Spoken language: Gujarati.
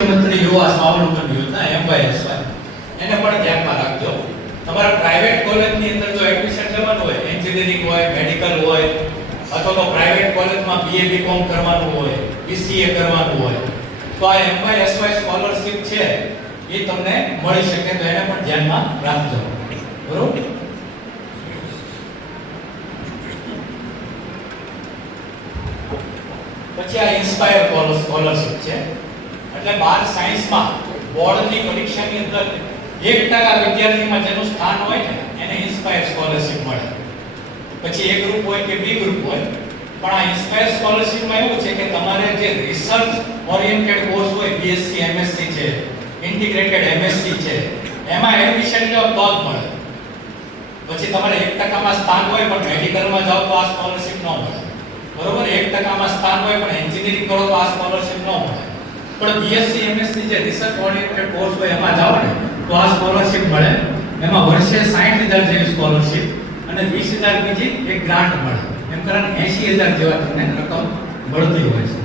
મુખ્યમંત્રી યુવા સ્વાવલંબન યોજના MYSY એને પણ ધ્યાનમાં રાખજો. તમારા પ્રાઇવેટ કોલેજની અંદર જો એડમિશન લેવાનું હોય, એન્જિનિયરિંગ હોય, મેડિકલ હોય, અથવા તો પ્રાઇવેટ કોલેજમાં BA BCom કરવાનું હોય, BCA કરવાનું હોય, તો આ MYSY સ્કોલરશિપ છે એ તમને મળી શકે, તો એને પણ ધ્યાનમાં રાખજો. બરોબર? પછી આ ઇન્સ્પાયર સ્કોલરશિપ છે, એટલે 12 સાયન્સમાં બોર્ડની પરીક્ષાની અંદર 1% વિદ્યાર્થીમાં જેનું સ્થાન હોય ને એને ઇન્સ્પાયર સ્કોલરશિપ મળે. પછી A ગ્રુપ હોય કે B ગ્રુપ હોય, પણ આ ઇન્સ્પાયર સ્કોલરશિપમાં એવું છે કે તમારે જે રિસર્ચ ઓરિએન્ટેડ કોર્સ હોય, BSc MSc છે, ઇન્ટિગ્રેટેડ MSc છે, એમાં એડમિશન લો તો જ મળે. પછી તમારે 1% માં સ્થાન હોય પણ મેડિકલમાં જાવ તો આ સ્કોલરશિપ ન મળે. બરોબર? 1% માં સ્થાન હોય પણ એન્જિનિયરિંગ કરો તો આ સ્કોલરશિપ ન મળે. પણ BSc MSc જે રિસર્ચ ઓરિએન્ટેડ કોર્સ હોય એમાં જાવ ને તો આ સ્કોલરશિપ મળે. એમાં વર્ષે 60,000 જેવી સ્કોલરશિપ અને 20,000 બીજી એક ગ્રાન્ટ મળે. એમ કરીને 80,000 જેવા તમને રકમ મળતી હોય છે.